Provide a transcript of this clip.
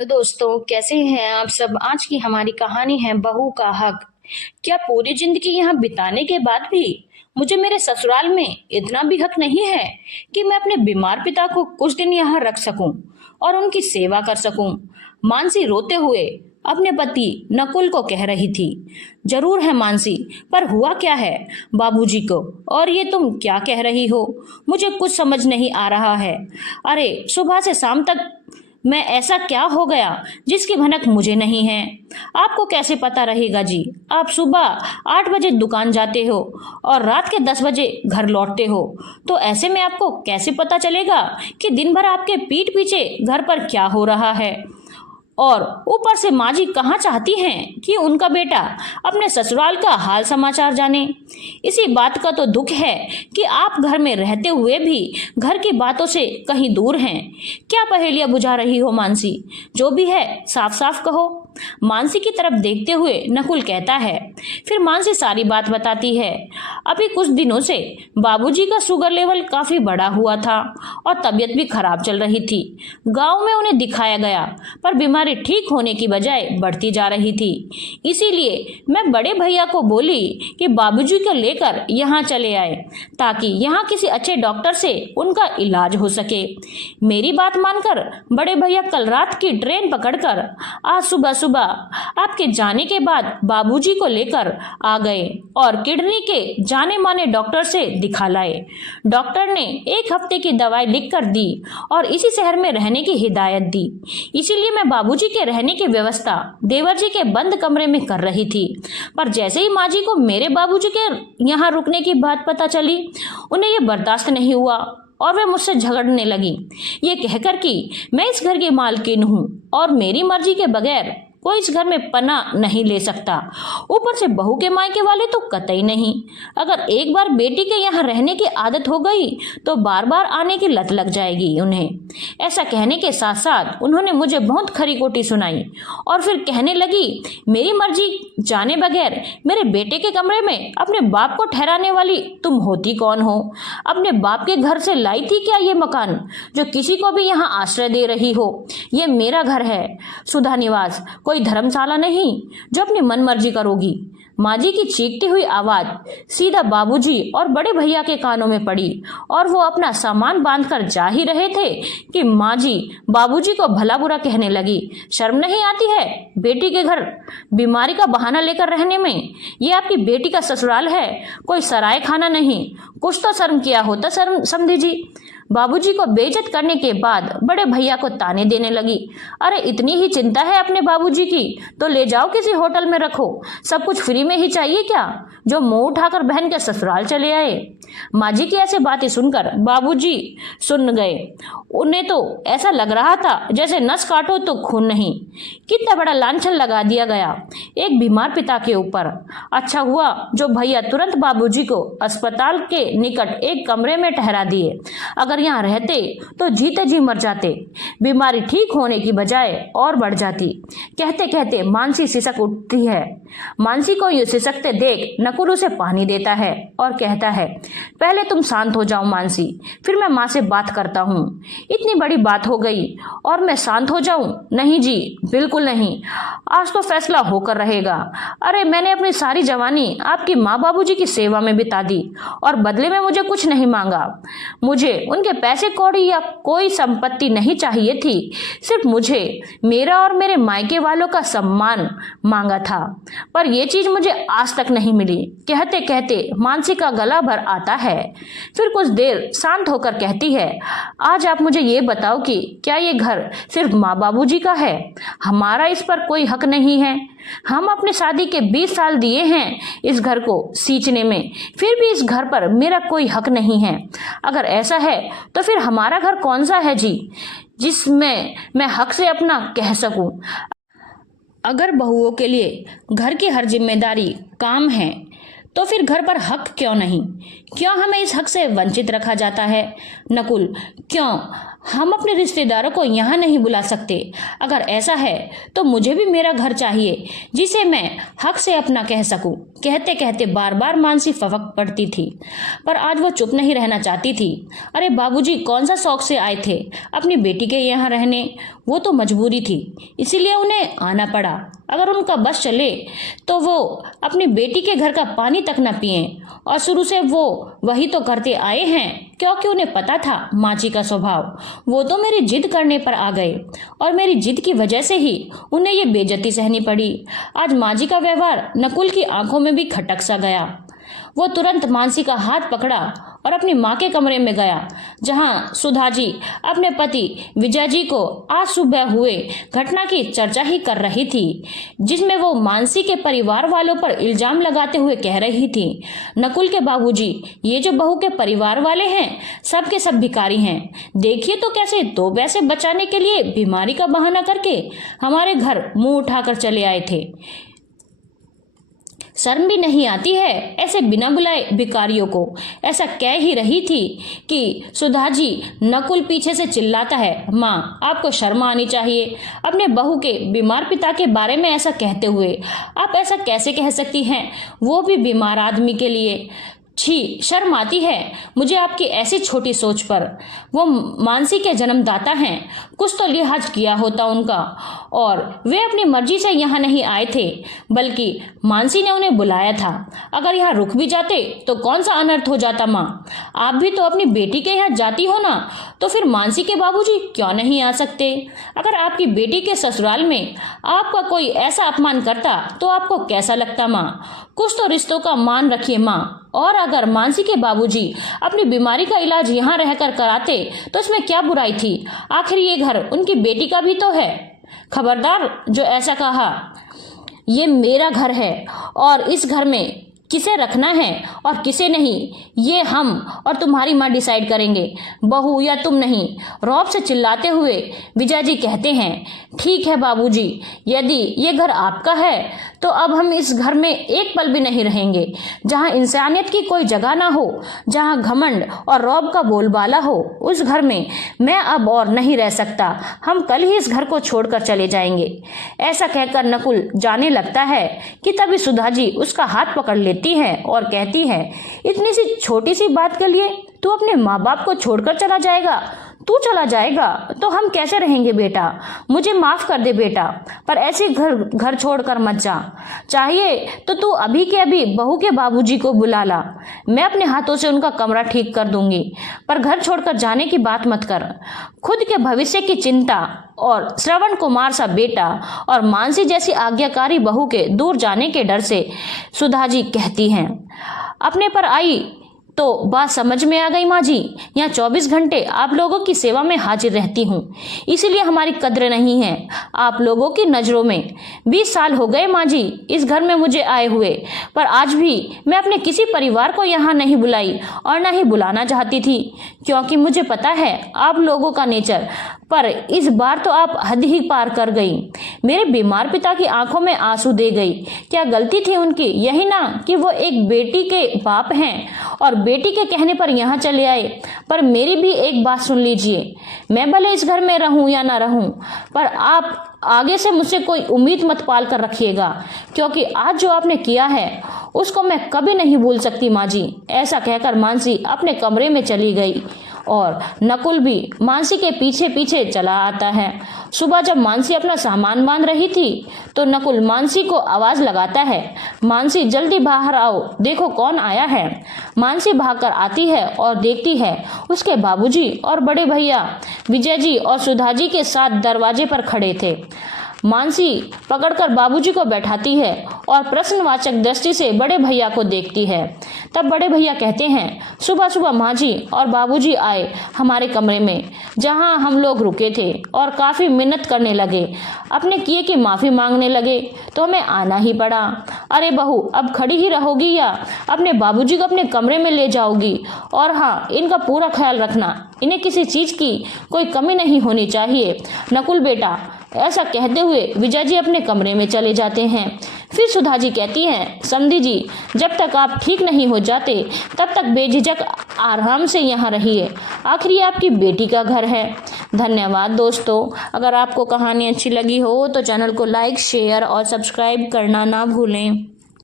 तो दोस्तों, कैसे हैं आप सब। आज की हमारी कहानी है बहू का हक। क्या पूरी जिंदगी यहाँ बिताने के बाद भी मुझे मेरे ससुराल में इतना भी हक नहीं है कि मैं अपने बीमार पिता को कुछ दिन यहाँ रख सकूं और उनकी सेवा कर सकूं। मानसी रोते हुए अपने पति नकुल को कह रही थी। जरूर है मानसी, पर हुआ क्या है बाबूजी को, और ये तुम क्या कह रही हो? मुझे कुछ समझ नहीं आ रहा है। अरे सुबह से शाम तक मैं ऐसा क्या हो गया जिसकी भनक मुझे नहीं है? आपको कैसे पता रहेगा जी? आप सुबह 8 बजे दुकान जाते हो और रात के 10 बजे घर लौटते हो, तो ऐसे में आपको कैसे पता चलेगा कि दिन भर आपके पीठ पीछे घर पर क्या हो रहा है? और ऊपर से माँ जी कहाँ चाहती हैं कि उनका बेटा अपने ससुराल का हाल समाचार जाने। इसी बात का तो दुख है कि आप घर में रहते हुए भी घर की बातों से कहीं दूर हैं। क्या पहेलियां बुझा रही हो मानसी? जो भी है साफ साफ कहो। मानसी की तरफ देखते हुए नकुल कहता है। फिर मानसी सारी बात बताती है। अभी कुछ दिनों से बाबूजी का शुगर लेवल काफी बढ़ा हुआ था और तबीयत भी खराब चल रही थी। गांव में उन्हें दिखाया गया, पर बीमारी ठीक होने की बजाय बढ़ती जा रही थी। इसीलिए मैं बड़े भैया को बोली कि बाबूजी को लेकर यहाँ चले आए, ताकि यहाँ किसी अच्छे डॉक्टर से उनका इलाज हो सके। मेरी बात मानकर बड़े भैया कल रात की ट्रेन पकड़कर आज सुबह सुबह आपके जाने के बाद बाबूजी को लेकर आ गए और किडनी के जाने माने डॉक्टर से दिखा लाए। डॉक्टर ने 1 हफ्ते की दवाई लिख कर दी और इसी शहर में रहने की हिदायत दी। इसीलिए मैं बाबूजी के रहने की व्यवस्था देवर जी के बंद कमरे में कर रही थी। पर जैसे ही माँ जी को मेरे बाबूजी के यहाँ रुकने की बात पता चली, उन्हें ये बर्दाश्त नहीं हुआ और वे मुझसे झगड़ने लगी, ये कहकर कि मैं इस घर की मालकिन हूँ और मेरी मर्जी के बगैर कोई इस घर में पना नहीं ले सकता। ऊपर से बहू के मायके वाले तो कतई नहीं। अगर एक बार बेटी के यहाँ रहने की आदत हो गई तो बार बार आने की लत लग जाएगी उन्हें। ऐसा कहने के साथ साथ उन्होंने मुझे बहुत खरी खोटी सुनाई और फिर कहने लगी, मेरी मर्जी जाने बगैर मेरे बेटे के कमरे में अपने बाप को ठहराने वाली तुम होती कौन हो? अपने बाप के घर से लाई थी क्या ये मकान जो किसी को भी यहाँ आश्रय दे रही हो? ये मेरा घर है, सुधा निवास, कोई धर्मशाला नहीं जो अपनी मनमर्जी करोगी। माँ जी की चीखती हुई आवाज सीधा बाबूजी और बड़े भैया के कानों में पड़ी और वो अपना सामान बांधकर जा ही रहे थे कि माँ जी बाबूजी को भला बुरा कहने लगी। शर्म नहीं आती है बेटी के घर बीमारी का बहाना लेकर रहने में? ये आपकी बेटी का ससुराल है, कोई सराय खाना नहीं। कुछ तो शर्म किया होता शर्म समझी जी। बाबूजी को बेइज्जत करने के बाद बड़े भैया को ताने देने लगी। अरे इतनी ही चिंता है अपने बाबूजी की तो ले जाओ किसी होटल में रखो, सब कुछ फ्री में ही चाहिए क्या जो मुंह उठाकर बहन के ससुराल चले आए? माँ जी की ऐसी बातें सुनकर बाबूजी सुन गए। उन्हें तो ऐसा लग रहा था जैसे नस काटो तो खून नहीं। कितना बड़ा लांछन लगा दिया गया एक बीमार पिता के ऊपर। अच्छा हुआ जो भैया तुरंत बाबूजी को अस्पताल के निकट एक कमरे में ठहरा दिए। अगर यहाँ रहते तो जीते जी मर जाते, बीमारी ठीक होने की बजाय और बढ़ जाती। कहते कहते मानसी सिसक उठती है। मानसी को यूं सिसकते देख नकुल उसे पानी देता है और कहता है, पहले तुम शांत हो जाओ मानसी, फिर मैं माँ से बात करता हूँ। इतनी बड़ी बात हो गई और मैं शांत हो जाऊं? नहीं जी, बिल्कुल नहीं। आज तो फैसला होकर रहेगा। अरे मैंने अपनी सारी जवानी आपकी माँ बाबूजी की सेवा में बिता दी और बदले में मुझे कुछ नहीं मांगा। मुझे उनके पैसे कौड़ी या कोई संपत्ति नहीं चाहिए थी, सिर्फ मुझे मेरा और मेरे मायके वालों का सम्मान मांगा था, पर यह चीज मुझे आज तक नहीं मिली। कहते कहते मानसी का गला भर आता है। फिर कुछ देर शांत होकर कहती है, आज आप मुझे ये बताओ कि क्या ये घर सिर्फ माँ बाबूजी का है? हमारा इस पर कोई हक नहीं है। हम अपने शादी के 20 साल दिए हैं इस घर को सींचने में, फिर भी इस घर पर मेरा कोई हक नहीं है। अगर ऐसा है तो फिर हमारा घर कौन सा है जी जिसमें मैं हक से अपना कह सकूं? अगर बहुओं के लिए घर की हर जिम्मेदारी काम है तो फिर घर पर हक क्यों नहीं? क्यों हमें इस हक से वंचित रखा जाता है? नकुल, क्यों हम अपने रिश्तेदारों को यहाँ नहीं बुला सकते। अगर ऐसा है तो मुझे भी मेरा घर चाहिए जिसे मैं हक से अपना कह सकूं। कहते कहते बार बार मानसी फवक पड़ती थी, पर आज वो चुप नहीं रहना चाहती थी। अरे बाबूजी कौन सा शौक से आए थे अपनी बेटी के यहाँ रहने? वो तो मजबूरी थी, इसीलिए उन्हें आना पड़ा। अगर उनका बस चले तो वो अपनी बेटी के घर का पानी तक न पिए, और शुरू से वो वही तो करते आए हैं, क्योंकि उन्हें पता था माँ जी का स्वभाव। वो तो मेरी जिद करने पर आ गए, और मेरी जिद की वजह से ही उन्हें ये बेइज्जती सहनी पड़ी। आज माँ जी का व्यवहार नकुल की आंखों में भी खटक सा गया। वो तुरंत मानसी का हाथ पकड़ा और अपनी माँ के कमरे में गया, जहां सुधा जी अपने पति विजय जी को आज सुबह हुए घटना की चर्चा ही कर रही थी, जिसमें वो मानसी के परिवार वालों पर इल्जाम लगाते हुए कह रही थी, नकुल के बाबूजी, ये जो बहू के परिवार वाले हैं सब के सब भिखारी हैं। देखिए तो कैसे 2 पैसे बचाने के लिए बीमारी का बहाना करके हमारे घर मुंह उठाकर चले आए थे। शर्म भी नहीं आती है ऐसे बिना बुलाए भिखारियों को? ऐसा कह ही रही थी कि सुधा जी नकुल पीछे से चिल्लाता है, माँ आपको शर्म आनी चाहिए। अपने बहू के बीमार पिता के बारे में ऐसा कहते हुए आप ऐसा कैसे कह सकती हैं, वो भी बीमार आदमी के लिए? छी, शर्म आती है मुझे आपकी ऐसी छोटी सोच पर। वो मानसी के जन्मदाता हैं, कुछ तो लिहाज किया होता उनका। और वे अपनी मर्जी से यहाँ नहीं आए थे, बल्कि मानसी ने उन्हें बुलाया था। अगर यहाँ रुक भी जाते तो कौन सा अनर्थ हो जाता? माँ आप भी तो अपनी बेटी के यहाँ जाती हो ना, तो फिर मानसी के बाबूजी क्यों नहीं आ सकते? अगर आपकी बेटी के ससुराल में आपका कोई ऐसा अपमान करता तो आपको कैसा लगता? माँ कुछ तो रिश्तों का मान रखिए माँ। और अगर मानसी के बाबूजी अपनी बीमारी का इलाज यहाँ रहकर कराते तो इसमें क्या बुराई थी? आखिर ये घर उनकी बेटी का भी तो है। खबरदार जो ऐसा कहा, ये मेरा घर है और इस घर में किसे रखना है और किसे नहीं, ये हम और तुम्हारी माँ डिसाइड करेंगे, बहू या तुम नहीं। रौब से चिल्लाते हुए विजय जी कहते हैं, ठीक है बाबूजी, यदि ये घर आपका है तो अब हम इस घर में एक पल भी नहीं रहेंगे। जहाँ इंसानियत की कोई जगह ना हो, जहाँ घमंड और रौब का बोलबाला हो, उस घर में मैं अब और नहीं रह सकता। हम कल ही इस घर को छोड़कर चले जाएंगे। ऐसा कहकर नकुल जाने लगता है कि तभी सुधा जी उसका हाथ पकड़ लेती है और कहती है, इतनी सी छोटी सी बात के लिए तू अपने माँ बाप को छोड़कर चला जाएगा? तू चला जाएगा तो हम कैसे रहेंगे बेटा? मुझे माफ कर दे बेटा, पर ऐसे घर छोड़कर मत जा। चाहिए तो तू अभी के अभी बहू के बाबूजी को बुला ला, मैं अपने हाथों से उनका कमरा ठीक कर दूंगी, पर घर छोड़कर जाने की बात मत कर। खुद के भविष्य की चिंता और श्रवण कुमार सा बेटा और मानसी जैसी आज्ञाकारी बहू के दूर जाने के डर से सुधा जी कहती हैं, अपने पर आई तो बात समझ में आ गई माँ जी। यहाँ 24 घंटे आप लोगों की सेवा में हाजिर रहती हूँ, इसीलिए हमारी कद्र नहीं है आप लोगों की नज़रों में। 20 साल हो गए माँ जी इस घर में मुझे आए हुए, पर आज भी मैं अपने किसी परिवार को यहाँ नहीं बुलाई और ना ही बुलाना चाहती थी, क्योंकि मुझे पता है आप लोगों का नेचर। पर इस बार तो आप हद ही पार कर गई। मेरे बीमार पिता की आंखों में आंसू दे गई। क्या गलती थी उनकी? यही ना कि वो एक बेटी के बाप हैं और बेटी के कहने पर यहाँ चले आए। पर मेरी भी एक बात सुन लीजिए, मैं भले इस घर में रहूं या ना रहूं, पर आप आगे से मुझसे कोई उम्मीद मत पाल कर रखिएगा, क्योंकि आज जो आपने किया है उसको मैं कभी नहीं भूल सकती माँ जी। ऐसा कहकर मानसी अपने कमरे में चली गई और नकुल भी मानसी के पीछे पीछे चला आता है। सुबह जब मानसी अपना सामान बांध रही थी तो नकुल मानसी को आवाज लगाता है, मानसी जल्दी बाहर आओ, देखो कौन आया है। मानसी भागकर आती है और देखती है उसके बाबूजी और बड़े भैया विजय जी और सुधा जी के साथ दरवाजे पर खड़े थे। मानसी पकड़कर बाबूजी को बैठाती है और प्रश्नवाचक दृष्टि से बड़े भैया को देखती है। तब बड़े भैया कहते हैं, सुबह सुबह माँ जी और बाबूजी आए हमारे कमरे में जहाँ हम लोग रुके थे और काफ़ी मिन्नत करने लगे, अपने किए की माफ़ी मांगने लगे, तो हमें आना ही पड़ा। अरे बहू, अब खड़ी ही रहोगी या अपने बाबूजी को अपने कमरे में ले जाओगी? और हाँ, इनका पूरा ख्याल रखना, इन्हें किसी चीज़ की कोई कमी नहीं होनी चाहिए। नकुल बेटा, ऐसा कहते हुए विजय जी अपने कमरे में चले जाते हैं। फिर सुधा जी कहती हैं, समधी जी, जब तक आप ठीक नहीं हो जाते तब तक बेझिझक आराम से यहाँ रहिए, आखिर ये आपकी बेटी का घर है। धन्यवाद दोस्तों। अगर आपको कहानी अच्छी लगी हो तो चैनल को लाइक, शेयर और सब्सक्राइब करना ना भूलें।